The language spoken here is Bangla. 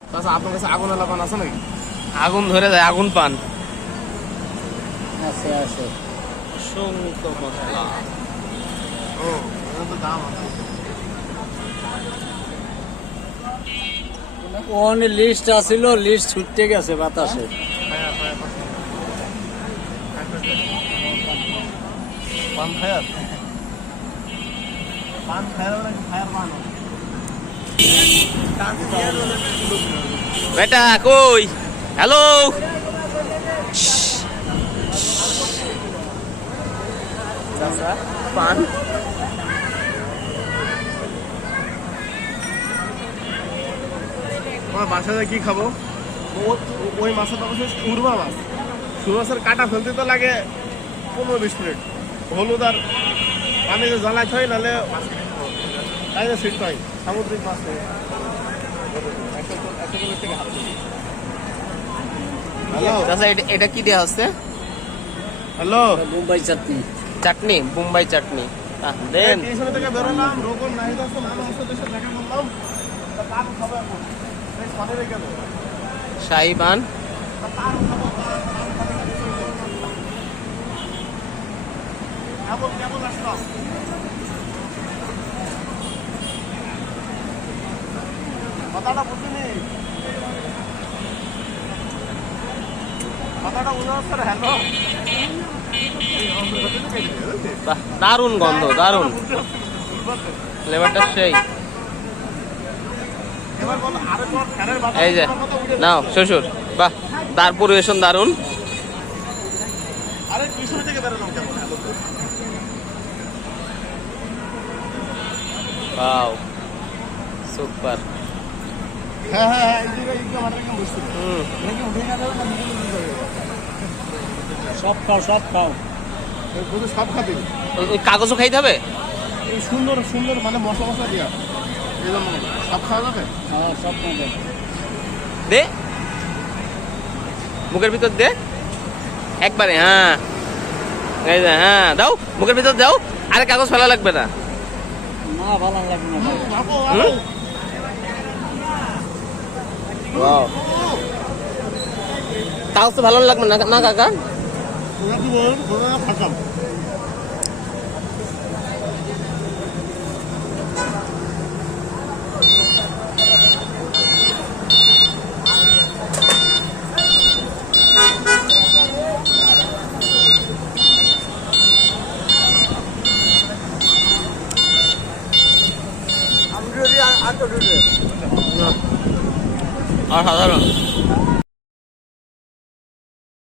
আচ্ছা আপনার কাছে আগুন পান আছে নাকি? আগুন ধরে যায় আগুন পান। আছে আছে। অসংখ্য মশলা। ও তো দাম আছে। অনেক লিস্ট আছিল লিস্ট ছুটতে গেছে বাতাসে। পান পান? বেটা, কই? হ্যালো পান আমার বাসায় কি খাব? ওই মাছটা হচ্ছে সুরমা মাছ। সুরমা মাছের কাটা ফেলতে তো লাগে পনেরো বিশ মিনিট। হলুদ আর পানিতে জ্বালাই হয়, নাহলে তাই না সিট পাই সামুদ্রিক মাছ চাচা এটা এটা কি দেওয়া হচ্ছে? হ্যালো মুম্বাই চাটনি। চাটনি মুম্বাই চাটনি। দেন। থেকে বেরোলাম রোগন নাহিদ আছে নানা ওষুধ এসে দেখা করলাম। তার খাব এখন এই সনে রেখে দেবো শাহি কেমন কেমন আসলাম কথাটা বুঝিনি। দারুণ গন্ধ দারুণ। ফ্লেভারটা সেই। এই যে নাও শ্বশুর বাহ তার পরিবেশন দারুণ। সুপার হ্যাঁ হ্যাঁ হ্যাঁ সব খাও সব খাও। শুধু সব কাগজও খাইতে হবে? এই সুন্দর সুন্দর মানে মশলা মশলা দিয়া। এই সব খাওয়া যাবে? হ্যাঁ সব খাও দে। মুখের ভিতর দে। একবারে হ্যাঁ। এই যে হ্যাঁ দাও। মুখের ভিতর দাও। আরে কাগজ ফেলা লাগবে না। না ভালো লাগবে না কাগজ তো ভালো লাগবে না না কাকা? 啥大特